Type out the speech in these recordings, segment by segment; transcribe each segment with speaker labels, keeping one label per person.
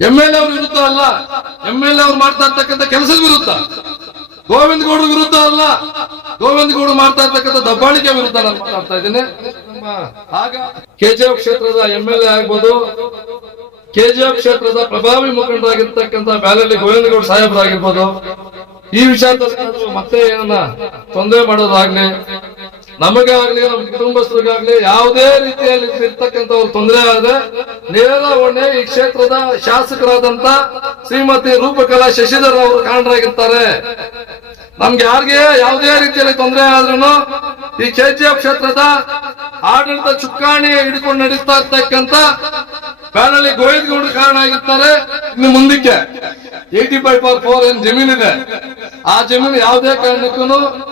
Speaker 1: M L ಅವ್ರ ವಿರುದ್ಧ ಅಲ್ಲ. ಎಂ ಎಲ್ ಎ ಅವ್ರು ಮಾಡ್ತಾ ಇರ್ತಕ್ಕಂಥ ಕೆಲಸದ ವಿರುದ್ಧ. ಗೋವಿಂದ ಗೌಡ ವಿರುದ್ಧ ಅಲ್ಲ. ಗೋವಿಂದ ಗೌಡ ಮಾಡ್ತಾ ಇರ್ತಕ್ಕಂಥ ದಬ್ಬಾಳಿಕೆ ವಿರುದ್ಧ ನಾನು ಮಾತಾಡ್ತಾ ಇದ್ದೇನೆ. ಆಗ ಕೆಜಿಎಫ್ ಕ್ಷೇತ್ರದ ಎಂ ಎಲ್ ಎ ಆಗ್ಬೋದು. ಕೆಜಿಎಫ್ ಕ್ಷೇತ್ರದ ಪ್ರಭಾವಿ ಮುಖಂಡರಾಗಿರ್ತಕ್ಕಂಥ ಬ್ಯಾಲಲ್ಲಿ ಗೋವಿಂದ ಗೌಡ ಸಾಹೇಬ್ರಾಗಿರ್ಬೋದು. ಈ ವಿಚಾರದಲ್ಲಿ ಮತ್ತೆ ಏನನ್ನ ತೊಂದರೆ ಮಾಡೋದಾಗ್ಲಿ ನಮಗಾಗ್ಲಿ, ನಮ್ಮ ಕುಟುಂಬಸ್ಥರಿಗಾಗ್ಲಿ ಯಾವುದೇ ರೀತಿಯಲ್ಲಿ ಇರ್ತಕ್ಕಂಥವ್ರು ತೊಂದರೆ ಆದ್ರೆ ನೇರ ಹೊಣೆ ಈ ಕ್ಷೇತ್ರದ ಶಾಸಕರಾದಂತ ಶ್ರೀಮತಿ ರೂಪಕಲಾ ಶಶಿಧರ್ ಅವರು ಕಾಣರಾಗಿರ್ತಾರೆ. ನಮ್ಗೆ ಯಾರಿಗೆ ಯಾವುದೇ ರೀತಿಯಲ್ಲಿ ತೊಂದರೆ ಆದ್ರೂ ಈ ಕೆಜಿಎಫ್ ಕ್ಷೇತ್ರದ ಆಡಳಿತ ಚುಕ್ಕಾಣಿ ಹಿಡ್ಕೊಂಡು ನಡೀತಾ ಇರ್ತಕ್ಕಂಥ ಗೋವಿಂದ ಗೌಡ ಕಾರಣ ಆಗಿರ್ತಾರೆ ಇನ್ನು ಮುಂದಕ್ಕೆ. ಏಯ್ಟಿ ಫೈವ್ ಫಾರ್ ಫೋರ್ ಏನ್ ಜಮೀನಿದೆ ಆ ಜಮೀನು ಯಾವುದೇ ಕಾರಣಕ್ಕೂ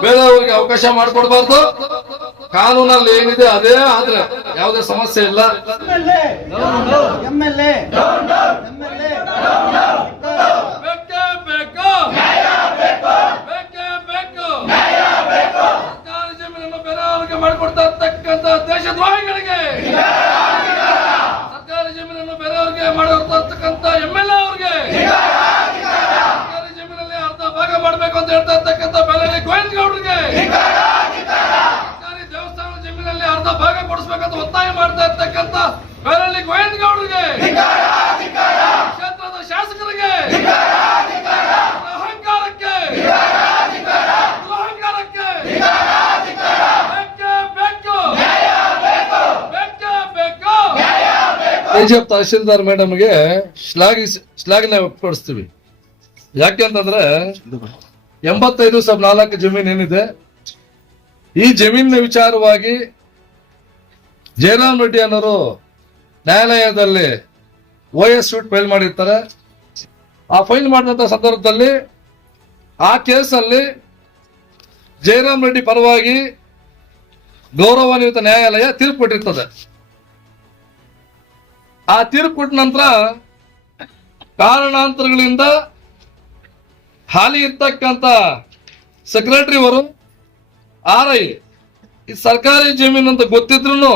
Speaker 1: ಬೇರೆಯವರಿಗೆ ಅವಕಾಶ ಮಾಡಿಕೊಡ್ಬಾರ್ದು. ಕಾನೂನಲ್ಲಿ ಏನಿದೆ ಅದೇ ಆದ್ರೆ ಯಾವುದೇ ಸಮಸ್ಯೆ ಇಲ್ಲ. ಸರ್ಕಾರಿ ಜಮೀನನ್ನು ಬೇರೆಯವರಿಗೆ ಮಾಡಿಕೊಡ್ತಾ ಇರ್ತಕ್ಕಂಥ ದೇಶದ್ರೋಹಿಗಳಿಗೆ. ಜಮೀನನ್ನು ಬೇರೆಯವರಿಗೆ ಮಾಡಿರ್ತಕ್ಕಂತ ಎಂ ಎಲ್ ಎ ಅವ್ರಿಗೆ. ಸರ್ಕಾರಿ ಜಮೀನಲ್ಲಿ ಅರ್ಧ ಭಾಗ ಮಾಡಬೇಕು ಅಂತ ಹೇಳ್ತಾ ಇರ್ತಕ್ಕಂಥ ಬೆಲೆ ಗೋವಿಂದ ಗೌಡ್ರಿಗೆ ಸರ್ಕಾರಿ ದೇವಸ್ಥಾನ ಜಮೀನಲ್ಲಿ ಅರ್ಧ ಭಾಗ ಕೊಡಿಸ್ಬೇಕಂತ ಒತ್ತಾಯ ಮಾಡ್ತಾ ಇರ್ತಕ್ಕಂಥ ಬೆಲೆ ಗೋವಿಂದ ಗೌಡ್ರಿಗೆ ಕ್ಷೇತ್ರದ ಶಾಸಕರಿಗೆ ಅಹಂಕಾರಕ್ಕೆ ಅಹಂಕಾರಕ್ಕೆ ಬೇಕೇ ಬೇಕು ಬೇಕೇ ಬೇಕು ಕೆಜಿಎಫ್ ತಹಶೀಲ್ದಾರ್ ಮೇಡಮ್ಗೆ ಶ್ಲಾಘಿಸಿ ಶ್ಲಾಘನೆ ವ್ಯಕ್ತಪಡಿಸ್ತೀವಿ ಯಾಕೆಂತಂದ್ರೆ ಎಂಬತ್ತೈದು ಸಬ್ ನಾಲ್ಕು ಜಮೀನ್ ಏನಿದೆ, ಈ ಜಮೀನಿನ ವಿಚಾರವಾಗಿ ಜಯರಾಮ್ ರೆಡ್ಡಿ ಅನ್ನೋರು ನ್ಯಾಯಾಲಯದಲ್ಲಿ ಓ ಎಸ್ ಫೈಲ್ ಮಾಡಿರ್ತಾರೆ. ಆ ಫೈಲ್ ಮಾಡಿದಂತ ಸಂದರ್ಭದಲ್ಲಿ ಆ ಕೇಸಲ್ಲಿ ಜಯರಾಮ್ ರೆಡ್ಡಿ ಪರವಾಗಿ ಗೌರವಾನ್ವಿತ ನ್ಯಾಯಾಲಯ ತೀರ್ಪು ಕೊಟ್ಟಿರ್ತದೆ. ಆ ತೀರ್ಪು ಕೊಟ್ಟ ನಂತರ ಕಾರಣಾಂತರಗಳಿಂದ ಹಾಲಿ ಇರ್ತಕ್ಕಂಥ ಸೆಕ್ರೆಟರಿ ಅವರು ಆರ್ ಐ, ಈ ಸರ್ಕಾರಿ ಜಮೀನು ಅಂತ ಗೊತ್ತಿದ್ರು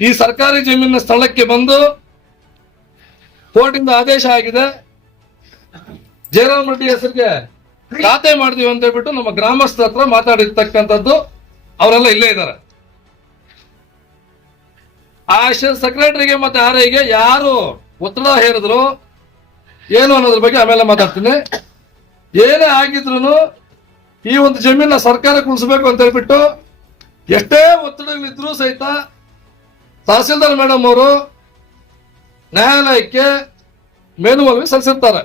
Speaker 1: ಈ ಸರ್ಕಾರಿ ಜಮೀನಿನ ಸ್ಥಳಕ್ಕೆ ಬಂದು ಕೋರ್ಟಿಂದ ಆದೇಶ ಆಗಿದೆ. ಜಯರಾಮ್ ರೆಡ್ಡಿ ಹೆಸರಿಗೆ ಖಾತೆ ಮಾಡಿದೀವಿ ಅಂತ ಹೇಳ್ಬಿಟ್ಟು ನಮ್ಮ ಗ್ರಾಮಸ್ಥರ ಹತ್ರ ಮಾತಾಡಿರ್ತಕ್ಕಂಥದ್ದು ಅವರೆಲ್ಲ ಇಲ್ಲೇ ಇದ್ದಾರೆ. ಆ ಸೆಕ್ರೆಟರಿಗೆ ಮತ್ತೆ ಆರ್ ಐಗೆ ಯಾರು? ಒತ್ತಡ ಹೇರಿದ್ರು ಏನು ಅನ್ನೋದ್ರ ಬಗ್ಗೆ ಆಮೇಲೆ ಮಾತಾಡ್ತೀನಿ. ಏನೇ ಆಗಿದ್ರು ಈ ಒಂದು ಜಮೀನ ಸರ್ಕಾರ ಉಳಿಸ್ಬೇಕು ಅಂತ ಹೇಳ್ಬಿಟ್ಟು ಎಷ್ಟೇ ಒತ್ತಡಗಳಿದ್ರು ಸಹಿತ ತಹಸೀಲ್ದಾರ್ ಮೇಡಮ್ ಅವರು ನ್ಯಾಯಾಲಯಕ್ಕೆ ಮೇಲುಮನವಿ ಸಲ್ಲಿಸಿರ್ತಾರೆ.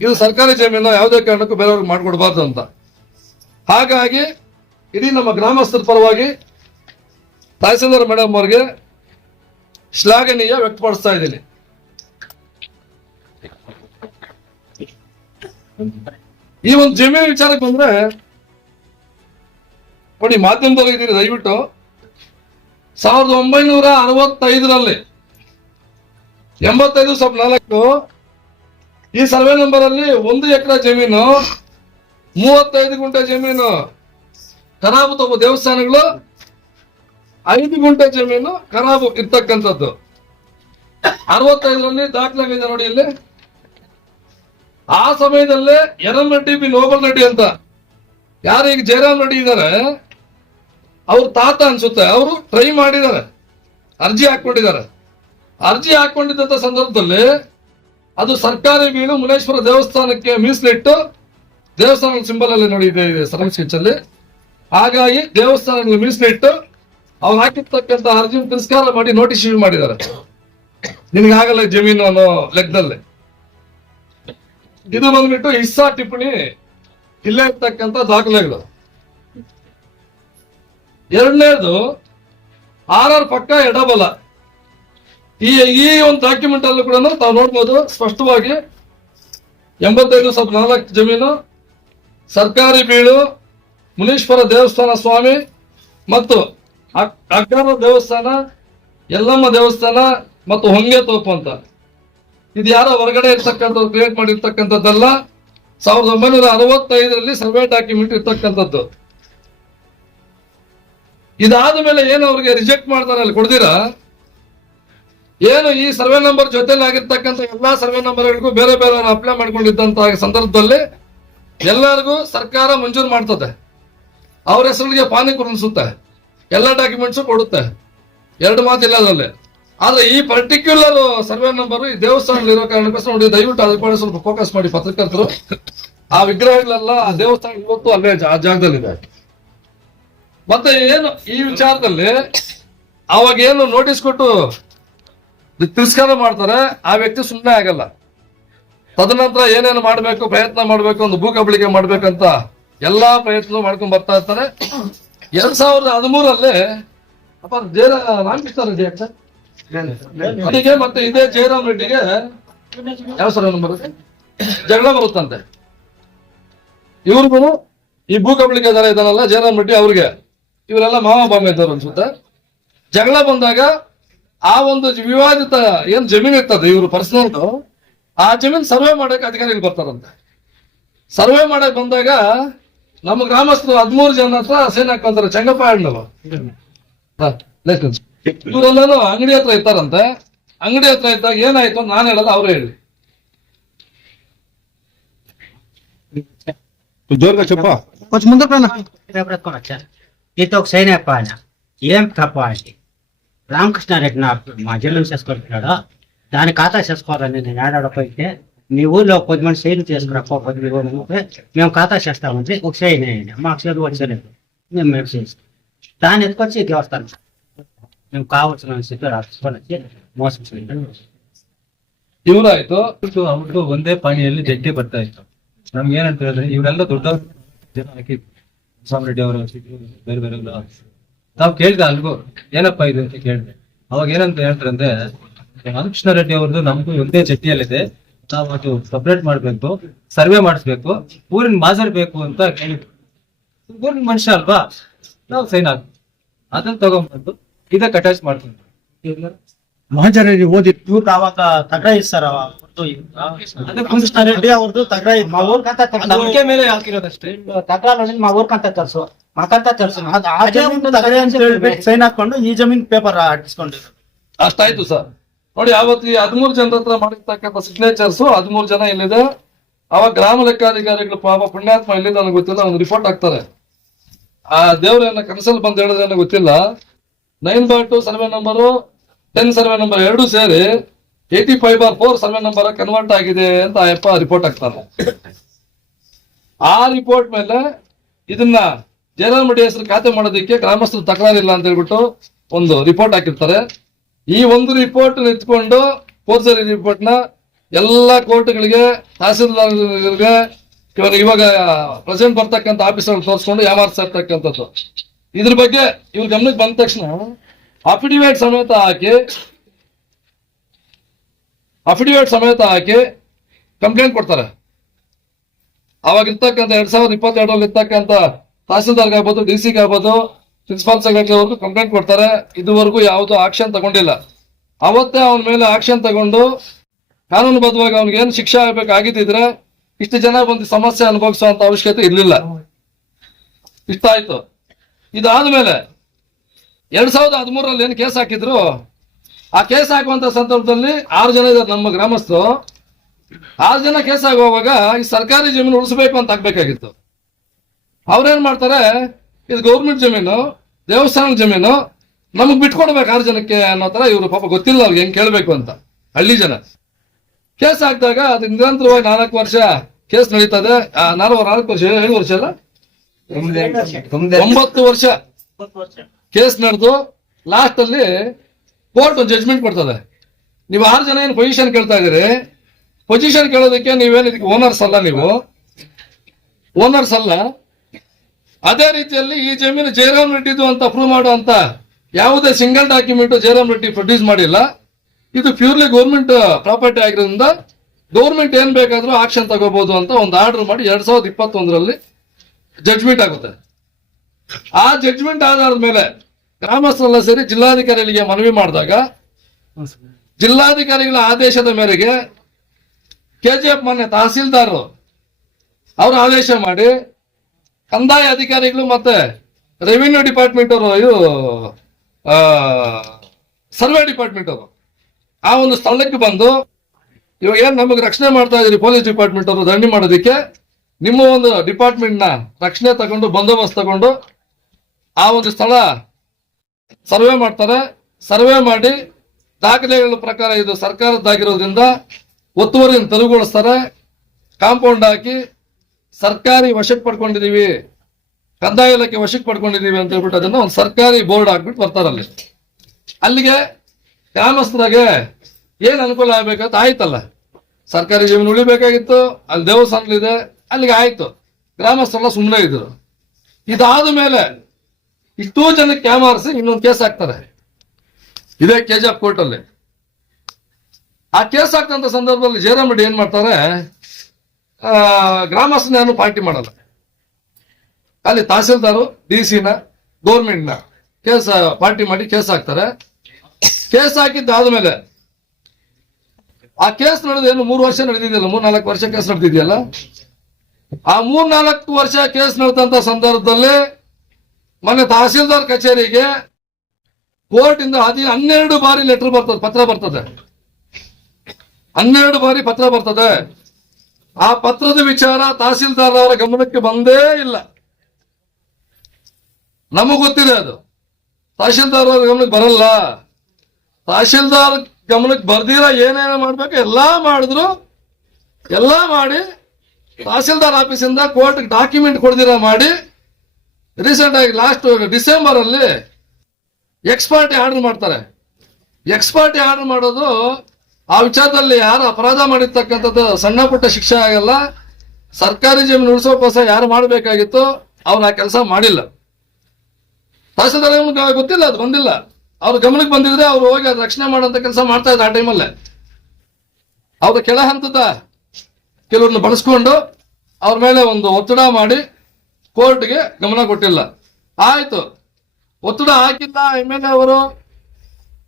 Speaker 1: ಇದು ಸರ್ಕಾರಿ ಜಮೀನು ಯಾವುದೇ ಕಾರಣಕ್ಕೂ ಬೇರೆಯವ್ರಿಗೆ ಮಾಡಿಕೊಡ್ಬಾರ್ದು ಅಂತ. ಹಾಗಾಗಿ ಇಡೀ ನಮ್ಮ ಗ್ರಾಮಸ್ಥರ ಪರವಾಗಿ ತಹಸೀಲ್ದಾರ್ ಮೇಡಮ್ ಅವರಿಗೆ ಶ್ಲಾಘನೀಯ ವ್ಯಕ್ತಪಡಿಸ್ತಾ ಇದ್ದೀನಿ. ಈ ಒಂದು ಜಮೆ ವಿಚಾರಕ್ಕೆ ಬಂದ್ರೆ, ನೋಡಿ ಮಾಧ್ಯಮದಲ್ಲಿ ಇದ್ದೀರಿ, ದಯವಿಟ್ಟು. ಸಾವಿರದ ಒಂಬೈನೂರ ಅರವತ್ತೈದರಲ್ಲಿ, ಎಂಬತ್ತೈದು ಸಬ್ ನಾಲ್ಕು, ಈ ಸರ್ವೆ ನಂಬರ್ ಅಲ್ಲಿ ಒಂದು ಎಕರೆ ಜಮೀನು, ಮೂವತ್ತೈದು ಗುಂಟೆ ಜಮೀನು, ಕರಾಬು ತಗೋ ದೇವಸ್ಥಾನಗಳು ಐದು ಗುಂಟೆ ಜಮೀನು ಖರಾಬು ಇರ್ತಕ್ಕಂಥದ್ದು. ಅರವತ್ತೈದರಲ್ಲಿ ದಾಖಲಾಗಿದೆ ನೋಡಿ ಇಲ್ಲಿ. ಆ ಸಮಯದಲ್ಲೇ ಎರಲ್ ರೆಡ್ಡಿ ಬಿ ನೋಬಲ್ ರೆಡ್ಡಿ ಅಂತ. ಯಾರು ಈಗ ಜಯರಾಮ್ ರೆಡ್ಡಿ ಇದ್ದಾರೆ ಅವ್ರ ತಾತ ಅನ್ಸುತ್ತೆ, ಅವರು ಟ್ರೈ ಮಾಡಿದ್ದಾರೆ. ಅರ್ಜಿ ಹಾಕೊಂಡಿದ್ದಾರೆ ಅರ್ಜಿ ಹಾಕೊಂಡಿದ್ದಂತ ಸಂದರ್ಭದಲ್ಲಿ ಅದು ಸರ್ಕಾರಿ ಮೀನು ಮುನೇಶ್ವರ ದೇವಸ್ಥಾನಕ್ಕೆ ಮೀಸಲಿಟ್ಟು ದೇವಸ್ಥಾನದ ಸಿಂಬಲ್ ಅಲ್ಲಿ ನೋಡಿ ಇದೆ ಸ್ಕೆಚ್ ಅಲ್ಲಿ ಹಾಗಾಗಿ ದೇವಸ್ಥಾನಗಳು ಮೀಸಲಿಟ್ಟು ಅವ್ರು ಹಾಕಿರ್ತಕ್ಕಂಥ ಅರ್ಜಿ ತಿರಸ್ಕಾರ ಮಾಡಿ ನೋಟಿಸ್ ಇಶ್ಯೂ ಮಾಡಿದ್ದಾರೆ ನಿನಗಾಗಲ್ಲ ಜಮೀನು ಅನ್ನೋ ಲೆಕ್ಕದಲ್ಲಿ. ಇದು ಬಂದ್ಬಿಟ್ಟು ಇಸ್ಸಾ ಟಿಪ್ಪಣಿ ಇಲ್ಲೇ ಇರ್ತಕ್ಕಂಥ ದಾಖಲೆಗಳು. ಎರಡನೇದು ಆರ್ ಆರ್ ಪಕ್ಕ ಎಡಬಲ. ಈ ಈ ಒಂದು ಡಾಕ್ಯುಮೆಂಟ್ ಅಲ್ಲೂ ಕೂಡ ತಾವು ನೋಡ್ಬೋದು ಸ್ಪಷ್ಟವಾಗಿ ಎಂಬತ್ತೈದು ಸ್ವಲ್ಪ ನಾಲ್ಕು ಜಮೀನು, ಸರ್ಕಾರಿ ಬೀಳು, ಮುನೀಶ್ವರ ದೇವಸ್ಥಾನ ಸ್ವಾಮಿ ಮತ್ತು ಅಗ್ಗಾರ ದೇವಸ್ಥಾನ ಎಲ್ಲಮ್ಮ ದೇವಸ್ಥಾನ ಮತ್ತು ಹೊಂಗೆ ತೋಪು ಅಂತ. ಇದು ಯಾರೋ ಹೊರಗಡೆ ಇರ್ತಕ್ಕಂಥದ್ದು ಕ್ರಿಯೇಟ್ ಮಾಡಿರ್ತಕ್ಕಂಥದ್ದಲ್ಲ. ಸಾವಿರದ ಒಂಬೈನೂರ ಅರವತ್ತೈದರಲ್ಲಿ ಸರ್ವೆ ಡಾಕ್ಯುಮೆಂಟ್ ಇರ್ತಕ್ಕಂಥದ್ದು. ಇದಾದ ಮೇಲೆ ಏನು ಅವ್ರಿಗೆ ರಿಜೆಕ್ಟ್ ಮಾಡ್ತಾರೆ ಅಲ್ಲಿ ಕೊಡ್ದಿರಾ ಏನು ಈ ಸರ್ವೆ ನಂಬರ್ ಜೊತೆಲಿ ಆಗಿರ್ತಕ್ಕಂಥ ಎಲ್ಲಾ ಸರ್ವೆ ನಂಬರ್ಗಳಿಗೂ ಬೇರೆ ಬೇರೆ ಅಪ್ಲೈ ಮಾಡ್ಕೊಂಡಿದ್ದಂತ ಸಂದರ್ಭದಲ್ಲಿ ಎಲ್ಲರಿಗೂ ಸರ್ಕಾರ ಮಂಜೂರು ಮಾಡ್ತದೆ. ಅವ್ರ ಹೆಸರುಗಳಿಗೆ ಪಾನಿ ಕುರಿಸುತ್ತೆ ಎಲ್ಲ ಡಾಕ್ಯುಮೆಂಟ್ಸ್ ಕೊಡುತ್ತೆ. ಎರಡು ಮಾತಿಲ್ಲ ಅದರಲ್ಲಿ ಆದ್ರೆ ಈ ಪರ್ಟಿಕ್ಯುಲರ್ ಸರ್ವೆ ನಂಬರ್ ಈ ದೇವಸ್ಥಾನದಲ್ಲಿ ಇರೋ ಕಾರಣಕ್ಕೋಸ್ಕರ ನೋಡಿ, ದಯವಿಟ್ಟು ಅದ್ರ ಸ್ವಲ್ಪ ಫೋಕಸ್ ಮಾಡಿ ಪತ್ರಕರ್ತರು. ಆ ವಿಗ್ರಹಗಳೆಲ್ಲ ಆ ದೇವಸ್ಥಾನ ಇವತ್ತು ಅಲ್ಲೇ ಆ ಜಾಗದಲ್ಲಿದೆ. ಮತ್ತೆ ಏನು, ಈ ವಿಚಾರದಲ್ಲಿ ಅವಾಗ ಏನು ನೋಟಿಸ್ ಕೊಟ್ಟು ತಿರಸ್ಕಾರ ಮಾಡ್ತಾರೆ, ಆ ವ್ಯಕ್ತಿ ಸುಮ್ಮನೆ ಆಗಲ್ಲ. ತದನಂತರ ಏನೇನು ಮಾಡಬೇಕು, ಪ್ರಯತ್ನ ಮಾಡಬೇಕು, ಒಂದು ಭೂ ಕಬಳಿಕೆ ಮಾಡ್ಬೇಕಂತ ಎಲ್ಲಾ ಪ್ರಯತ್ನ ಮಾಡ್ಕೊಂಡ್ ಬರ್ತಾ ಇರ್ತಾರೆ. ಎರಡ್ ಸಾವಿರದ ಹದಿಮೂರಲ್ಲಿ ಅಪ್ಪ ಜಯರ ರಾಮಕೃಷ್ಣ ರೆಡ್ಡಿ ಅಂತ. ಅದಕ್ಕೆ ಮತ್ತೆ ಇದೇ ಜಯರಾಮ್ ರೆಡ್ಡಿಗೆ ಯಾವ ಸರ್ ನಂಬರ್ ಜಗಳ ಬರುತ್ತಂತೆ. ಇವ್ರಿಗೂ ಈ ಭೂ ಕಬಳಿಕೆ ದರ ಇದ್ದಾರಲ್ಲ, ಜಯರಾಮ್ ರೆಡ್ಡಿ ಅವ್ರಿಗೆ. ಇವರೆಲ್ಲ ಮಾವ ಬಾಂಬೆ ಇದ್ದವ್ರು ಅನ್ಸುತ್ತೆ. ಜಗಳ ಬಂದಾಗ ಆ ಒಂದು ವಿವಾದಿತ ಏನ್ ಜಮೀನ್ ಇರ್ತದೆ ಇವರು ಪರ್ಸನಲ್ ಆ ಜಮೀನ್ ಸರ್ವೆ ಮಾಡಕ್ಕೆ ಅಧಿಕಾರಿಗಳು ಬರ್ತಾರಂತೆ. ಸರ್ವೆ ಮಾಡಕ್ ಬಂದಾಗ ನಮ್ಮ ಗ್ರಾಮಸ್ಥರು ಹದಿಮೂರು ಜನ ಹತ್ರ ಸೇನ್ ಹಾಕೊಂತಾರೆ ಚಂಗಪ್ಪ ಹಣ್ಣು ಇವರೆಲ್ಲರೂ ಅಂಗಡಿ ಹತ್ರ ಇರ್ತಾರಂತೆ ಅಂಗಡಿ ಹತ್ರ ಇದ್ದಾಗ ಏನಾಯ್ತು ಅಂತ ನಾನು ಹೇಳೋದು ಅವರೇ ಹೇಳಿ
Speaker 2: జోరుగా చెప్పా
Speaker 3: కొంచెం ముందుకు రా
Speaker 4: పెట్టుకొని వచ్చారు నీతో ఒక సైన్ అప్ప ఆయన ఏం తప్ప అండి రామకృష్ణారెడ్డి నా మా జిల్లా చేసుకుంటున్నాడు దాని ఖాతా చేసుకోవాలని నేను ఏడాడపోయితే మీ ఊర్లో కొద్ది మంది సైన్ చేసుకురా పో కొద్ది మంది ఉంటే మేము ఖాతా చేస్తామంటే ఒక సైన్ వేయండి మాకు చదువు వచ్చలేదు మేము మేము చేస్తాం దాన్ని ఎత్తుకొచ్చి దేవస్థానం మేము కావాల్సిన చెప్పి రాసుకొని వచ్చి మోసం చేయండి
Speaker 1: ಇವರಾಯ್ತು
Speaker 5: ಇಟ್ಟು ಅವ್ರದ್ದು ಒಂದೇ ಪಾಣಿಯಲ್ಲಿ ಜಡ್ಡಿ ಬರ್ತಾ ಇತ್ತು ನಮ್ಗೆ ಏನಂತ ಹೇಳಿದ್ರೆ ಇವರೆಲ್ಲ ದೊಡ್ಡ ಜನ ಹಾಕಿ ಸ್ವಾಮಿ ರೆಡ್ಡಿ ಅವರು ಬೇರೆ ಬೇರೆ ತಾವು ಕೇಳಿದೆ ಅಲ್ಗೋ ಏನಪ್ಪ ಇದು ಅಂತ ಕೇಳಿದೆ ಅವಾಗ ಏನಂತ ಹೇಳ್ತಾರೆ ಅಂದ್ರೆ ರಾಮಕೃಷ್ಣ ರೆಡ್ಡಿ ಅವ್ರದ್ದು ನಮ್ದು ಒಂದೇ ಜಟ್ಟಿಯಲ್ಲಿದೆ ನಾವು ಅದು ಸಪ್ರೇಟ್ ಮಾಡ್ಬೇಕು ಸರ್ವೆ ಮಾಡಿಸ್ಬೇಕು ಊರಿನ ಮಾಜರ್ ಬೇಕು ಅಂತ ಕೇಳಿದ್ವಿ ಊರಿನ ಮನುಷ್ಯ ಅಲ್ವಾ? ನಾವು ಸೈನ್ ಆಗ ಅದನ್ನ ತಗೊಂಡ್ಬಂದು ಇದಕ್ಕೆ ಅಟ್ಯಾಚ್ ಮಾಡ್ತೀವಿ.
Speaker 3: ಮಹಾಜರಲ್ಲಿ ಓದಿತ್ತು ಇವ್ರ ಅವಾಗ. ತಗ್ರ ಸರ್ ಅವ್ರದ್ದು
Speaker 5: ಮೇಲೆ ಹಾಕಿರೋದಷ್ಟೇ.
Speaker 3: ಮಾತಾಡ್ತಾ ತರ್ಸು ಸೈನ್ ಹಾಕೊಂಡು ಈ ಜಮೀನ್ ಪೇಪರ್ ಹಾಕಿಸ್ಕೊಂಡಿದ್ರು.
Speaker 1: ಅಷ್ಟಾಯ್ತು ಸರ್. ನೋಡಿ ಅವತ್ತು ಈ ಹದಿಮೂರು ಜನರ ಹತ್ರ ಮಾಡಿರ್ತಕ್ಕಂಥ ಸಿಗ್ನೇಚರ್ಸ್ ಹದಿಮೂರು ಜನ ಇಲ್ಲಿದೆ. ಅವಾಗ ಗ್ರಾಮ ಲೆಕ್ಕಾಧಿಕಾರಿಗಳು ಪಾಪ ಪುಣ್ಯಾತ್ಮ ಇಲ್ಲಿದೆ ನನಗೆ ಗೊತ್ತಿಲ್ಲ, ಒಂದು ರಿಪೋರ್ಟ್ ಹಾಕ್ತಾರೆ. ಆ ದೇವರನ್ನ ಕನಸಲ್ಲಿ ಬಂದು ಹೇಳೋದೇನೋ ಗೊತ್ತಿಲ್ಲ. Nine bar two survey number ten survey number ಎರಡು ಸೇರಿ eighty five bar four survey number convert ಆಗಿದೆ ಅಂತ ಆ ಯಪ್ಪ ರಿಪೋರ್ಟ್ ಹಾಕ್ತಾರೆ. ಆ ರಿಪೋರ್ಟ್ ಮೇಲೆ ಇದನ್ನ ಜಯರಾಮ್ ರೆಡ್ಡಿ ಹೆಸರು ಖಾತೆ ಮಾಡೋದಕ್ಕೆ ಗ್ರಾಮಸ್ಥರು ತಕರಾರಿಲ್ಲ ಅಂತ ಹೇಳ್ಬಿಟ್ಟು ಒಂದು ರಿಪೋರ್ಟ್ ಹಾಕಿರ್ತಾರೆ. ಈ ಒಂದು ರಿಪೋರ್ಟ್ ಎತ್ಕೊಂಡು ಫೋರ್ಜರಿ ರಿಪೋರ್ಟ್ನ ಎಲ್ಲಾ ಕೋರ್ಟ್ಗಳಿಗೆ, ತಹಸೀಲ್ದಾರ್ಗಳಿಗೆ ಇವಾಗ ಪ್ರೆಸೆಂಟ್ ಬರ್ತಕ್ಕಂಥ ಆಫೀಸರ್ ತೋರಿಸ್ಕೊಂಡು ಯಾಮಾರ್ಸ್ತಾ ಇರ್ತಕ್ಕಂಥದ್ದು ಇದ್ರ ಬಗ್ಗೆ ಇವ್ರ ಗಮನಕ್ಕೆ ಬಂದ ತಕ್ಷಣ ಅಫಿಡಿವೇಟ್ ಸಮೇತ ಹಾಕಿ ಅಫಿಡಿವೇಟ್ ಸಮೇತ ಹಾಕಿ ಕಂಪ್ಲೇಂಟ್ ಕೊಡ್ತಾರೆ. ಅವಾಗ ಇರ್ತಕ್ಕಂಥ ಎರಡ್ ಸಾವಿರದ ಇಪ್ಪತ್ತೆರಡರಲ್ಲಿ ಇರ್ತಕ್ಕಂಥ ತಹಸೀಲ್ದಾರ್ಗಾಗ್ಬೋದು ಡಿ ಸಿಗೆ ಆಗ್ಬೋದು ಪ್ರಿನ್ಸಿಪಾಲ್ ಸೆಕ್ರೆಟರಿ ಕಂಪ್ಲೇಂಟ್ ಕೊಡ್ತಾರೆ, ಇದುವರೆಗೂ ಯಾವುದು ಆಕ್ಷನ್ ತಗೊಂಡಿಲ್ಲ. ಅವತ್ತೇ ಅವನ ಮೇಲೆ ಆಕ್ಷನ್ ತಗೊಂಡು ಕಾನೂನುಬದ್ಧವಾಗಿ ಅವ್ನಿಗೆ ಏನು ಶಿಕ್ಷೆ ಆಗಬೇಕಾಗಿದ್ದಿದ್ರೆ ಇಷ್ಟು ಜನ ಬಂದು ಸಮಸ್ಯೆ ಅನುಭವಿಸುವಂತ ಅವಶ್ಯಕತೆ ಇರಲಿಲ್ಲ. ಇಷ್ಟ ಆಯ್ತು ಇದಾದ್ಮೇಲೆ ಎರಡ್ ಸಾವಿರದ ಹದಿಮೂರಲ್ಲಿ ಏನು ಕೇಸ್ ಹಾಕಿದ್ರು? ಆ ಕೇಸ್ ಹಾಕುವಂತ ಸಂದರ್ಭದಲ್ಲಿ ಆರು ಜನ ಇದ್ದಾರೆ ನಮ್ಮ ಗ್ರಾಮಸ್ಥರು. ಆರು ಜನ ಕೇಸ್ ಆಗುವಾಗ ಈ ಸರ್ಕಾರಿ ಜಮೀನು ಉಳಿಸ್ಬೇಕು ಅಂತ ಆಗ್ಬೇಕಾಗಿತ್ತು. ಅವ್ರೇನ್ ಮಾಡ್ತಾರೆ? ಇದು ಗೌರ್ಮೆಂಟ್ ಜಮೀನು. ದೇವಸ್ಥಾನ ಜಮೀನು ನಮಗ್ ಬಿಟ್ಕೊಡ್ಬೇಕು ಆರು ಜನಕ್ಕೆ ಅನ್ನೋ ತರ ಇವರು ಪಾಪ ಗೊತ್ತಿಲ್ಲ ಅವ್ರಿಗೆ ಹೆಂಗ್ ಕೇಳ್ಬೇಕು ಅಂತ. ಹಳ್ಳಿ ಜನ. ಕೇಸ್ ಹಾಕಿದಾಗ ಅದು ನಿರಂತರವಾಗಿ ನಾಲ್ಕು ವರ್ಷ ಕೇಸ್ ನಡೀತದೆ ನಾಲ್ಕು ನಾಲ್ಕು ವರ್ಷ, ಏಳು ವರ್ಷ ಅಲ್ಲ? ಒಂಬತ್ತು ವರ್ಷ ಕೇಸ್ ನಡೆದು ಲಾಸ್ಟ್ ಅಲ್ಲಿ ಕೋರ್ಟ್ ಜಜ್ಮೆಂಟ್ ಕೊಡ್ತದೆ. ನೀವು ಆರು ಜನ ಏನು ಪೊಸಿಷನ್ ಕೇಳ್ತಾ ಇದೀರಿ ಪೊಸಿಷನ್ ಕೇಳೋದಕ್ಕೆ ನೀವೇನು ಇದಕ್ಕೆ ಓನರ್ಸ್ ಅಲ್ಲ ನೀವು? ಓನರ್ಸ್ ಅಲ್ಲ. ಅದೇ ರೀತಿಯಲ್ಲಿ ಈ ಜಮೀನು ಜಯರಾಮ್ ರೆಡ್ಡಿದು ಅಂತ ಪ್ರೂವ್ ಮಾಡುವಂತ ಯಾವುದೇ single document Jayaram Reddy produce ಮಾಡಿಲ್ಲ. ಇದು ಪ್ಯೂರ್ಲಿ ಗೌರ್ಮೆಂಟ್ ಪ್ರಾಪರ್ಟಿ ಆಗಿರೋದ್ರಿಂದ ಗೌರ್ಮೆಂಟ್ ಏನ್ ಬೇಕಾದ್ರೂ ಆಕ್ಷನ್ ತಗೋಬಹುದು ಅಂತ ಒಂದು ಆರ್ಡರ್ ಮಾಡಿ ಎರಡ್ ಸಾವಿರದ ಇಪ್ಪತ್ತೊಂದರಲ್ಲಿ ಜಡ್ಜ್ಮೆಂಟ್ ಆಗುತ್ತೆ. ಆ ಜಡ್ಜ್ಮೆಂಟ್ ಆಧಾರದ ಮೇಲೆ ಗ್ರಾಮಸ್ಥರೆಲ್ಲ ಸೇರಿ ಜಿಲ್ಲಾಧಿಕಾರಿಗಳಿಗೆ ಮನವಿ ಮಾಡಿದಾಗ ಜಿಲ್ಲಾಧಿಕಾರಿಗಳ ಆದೇಶದ ಮೇರೆಗೆ ಕೆಜಿಎಫ್ ಮಾನ್ಯ ತಹಸೀಲ್ದಾರರು ಅವರು ಆದೇಶ ಮಾಡಿ ಕಂದಾಯ ಅಧಿಕಾರಿಗಳು ಮತ್ತೆ ರೆವಿನ್ಯೂ ಡಿಪಾರ್ಟ್ಮೆಂಟ್ ಅವರು, ಇದು ಸರ್ವೆ ಡಿಪಾರ್ಟ್ಮೆಂಟ್ ಅವರು. ಆ ಒಂದು ಸ್ಥಳಕ್ಕೆ ಬಂದು, ಇವಾಗ ಏನ್ ನಮಗೆ ರಕ್ಷಣೆ ಮಾಡ್ತಾ ಇದ್ರಿ ಪೊಲೀಸ್ ಡಿಪಾರ್ಟ್ಮೆಂಟ್ ಅವರು ದಂಡಿ ಮಾಡೋದಕ್ಕೆ, ನಿಮ್ಮ ಒಂದು ಡಿಪಾರ್ಟ್ಮೆಂಟ್ನ ರಕ್ಷಣೆ ತಗೊಂಡು, ಬಂದೋಬಸ್ತ್ ತಗೊಂಡು, ಆ ಒಂದು ಸ್ಥಳ ಸರ್ವೆ ಮಾಡ್ತಾರೆ. ಸರ್ವೆ ಮಾಡಿ, ದಾಖಲೆಗಳ ಪ್ರಕಾರ ಇದು ಸರ್ಕಾರದ್ದಾಗಿರೋದ್ರಿಂದ ಒತ್ತುವರಿಯನ್ನು ತೆರವುಗೊಳಿಸ್ತಾರೆ. ಕಾಂಪೌಂಡ್ ಹಾಕಿ ಸರ್ಕಾರಿ ವಶಕ್ಕೆ ಪಡ್ಕೊಂಡಿದೀವಿ, ಕಂದಾಯ ಇಲಾಖೆ ವಶಕ್ಕೆ ಪಡ್ಕೊಂಡಿದೀವಿ ಅಂತ ಹೇಳ್ಬಿಟ್ಟು ಅದನ್ನ ಒಂದು ಸರ್ಕಾರಿ ಬೋರ್ಡ್ ಹಾಕ್ಬಿಟ್ಟು ಬರ್ತಾರಲ್ಲಿ ಅಲ್ಲಿಗೆ ಗ್ರಾಮಸ್ಥರಾಗೆ ಏನ್ ಅನುಕೂಲ ಆಗ್ಬೇಕಂತ ಆಯ್ತಲ್ಲ. ಸರ್ಕಾರಿ ಜಮೀನು ಉಳಿಬೇಕಾಗಿತ್ತು, ಅಲ್ಲಿ ದೇವಸ್ಥಾನಗಳಿದೆ ಅಲ್ಲಿಗೆ ಆಯ್ತು. ಗ್ರಾಮಸ್ಥರೆಲ್ಲ ಸುಮ್ಮನೆ ಇದ್ರು. ಇದಾದ ಮೇಲೆ ಇಷ್ಟೋ ಜನಕ್ಕೆ ಕ್ಯಾಮಾರಿಸಿ ಇನ್ನೊಂದು ಕೇಸ್ ಹಾಕ್ತಾರೆ. ಇದೇ ಕೆ ಜಿ ಎಫ್ ಕೋರ್ಟಲ್ಲಿ ಆ ಕೇಸ್ ಹಾಕ್ತಂತ ಸಂದರ್ಭದಲ್ಲಿ ಜಯರಾಮ್ ರೆಡ್ಡಿ ಏನ್ ಮಾಡ್ತಾರೆ ಗ್ರಾಮಸ್ಥನ ಯಾರು ಪಾರ್ಟಿ ಮಾಡಲ್ಲ. ಅಲ್ಲಿ ತಹಸೀಲ್ದಾರು, ಡಿ ಸಿನ ನ ಕೇಸ್ ಪಾರ್ಟಿ ಮಾಡಿ ಕೇಸ್ ಹಾಕ್ತಾರೆ. ಕೇಸ್ ಹಾಕಿದ್ದಾದ್ಮೇಲೆ ಆ ಕೇಸ್ ನಡೆದು ಏನು ಮೂರು ವರ್ಷ ನಡೆದಿದೆಯಲ್ಲ, ಮೂರ್ ನಾಲ್ಕು ವರ್ಷ ಕೇಸ್ ನಡೆದಿದೆಯಲ್ಲ? ಆ ಮೂರ್ ನಾಲ್ಕು ವರ್ಷ ಕೇಸ್ ನಡೆದಂತ ಸಂದರ್ಭದಲ್ಲಿ ಮೊನ್ನೆ ತಹಸೀಲ್ದಾರ್ ಕಚೇರಿಗೆ ಕೋರ್ಟ್ ಇಂದ ಹದಿ, ಹನ್ನೆರಡು ಬಾರಿ ಲೆಟರ್ ಬರ್ತದೆ, ಪತ್ರ ಬರ್ತದೆ. ಹನ್ನೆರಡು ಬಾರಿ ಪತ್ರ ಬರ್ತದೆ. ಆ ಪತ್ರದ ವಿಚಾರ ತಹಸೀಲ್ದಾರ್ ಅವರ ಗಮನಕ್ಕೆ ಬಂದೇ ಇಲ್ಲ. ನಮಗ್ ಗೊತ್ತಿದೆ ಅದು. ತಹಸೀಲ್ದಾರ್ ಅವರ ಗಮನಕ್ಕೆ ಬರಲ್ಲ. ತಹಶೀಲ್ದಾರ್ ಗಮನಕ್ಕೆ ಬರ್ದಿರ ಏನೇನು ಮಾಡ್ಬೇಕು ಎಲ್ಲಾ ಮಾಡಿದ್ರು, ಎಲ್ಲಾ ಮಾಡಿ ತಹಸೀಲ್ದಾರ್ ಆಫೀಸಿಂದ ಕೋರ್ಟ್ ಡಾಕ್ಯುಮೆಂಟ್ ಕೊಡ್ದಿರ ಮಾಡಿ ರೀಸೆಂಟ್ ಆಗಿ ಲಾಸ್ಟ್ ಡಿಸೆಂಬರ್ ಅಲ್ಲಿ ಎಕ್ಸ್ಪರ್ಟಿ ಆರ್ಡರ್ ಮಾಡ್ತಾರೆ. ಎಕ್ಸ್ಪರ್ಟಿ ಆರ್ಡರ್ ಮಾಡೋದು ಆ ವಿಚಾರದಲ್ಲಿ ಯಾರು ಅಪರಾಧ ಮಾಡಿರ್ತಕ್ಕಂಥದ್ದು ಸಣ್ಣ ಪುಟ್ಟ ಶಿಕ್ಷೆ ಆಗಲ್ಲ. ಸರ್ಕಾರಿ ಜಮೀನು ಉಳಿಸೋಕೋಸ್ಕರ ಯಾರು ಮಾಡಬೇಕಾಗಿತ್ತು, ಅವ್ರು ಆ ಕೆಲಸ ಮಾಡಿಲ್ಲ. ತಹಸೀಲ್ದಾರ್ ಗೊತ್ತಿಲ್ಲ, ಅದು ಬಂದಿಲ್ಲ. ಅವ್ರ ಗಮನಕ್ಕೆ ಬಂದಿದ್ರೆ ಅವ್ರು ಹೋಗಿ ಅದು ರಕ್ಷಣೆ ಮಾಡುವಂತ ಕೆಲಸ ಮಾಡ್ತಾ ಇದ್ದ ಆ ಟೈಮಲ್ಲೇ. ಅವ್ರ ಕೆಳ ಹಂತದ ಕೆಲವ್ರನ್ನ ಬಳಸ್ಕೊಂಡು ಅವ್ರ ಮೇಲೆ ಒಂದು ಒತ್ತಡ ಮಾಡಿ ಕೋರ್ಟ್ಗೆ ಗಮನ ಕೊಟ್ಟಿಲ್ಲ. ಆಯ್ತು. ಒತ್ತಡ ಹಾಕಿಲ್ಲ ಎಂ ಎಲ್ ಎ ಅವರು.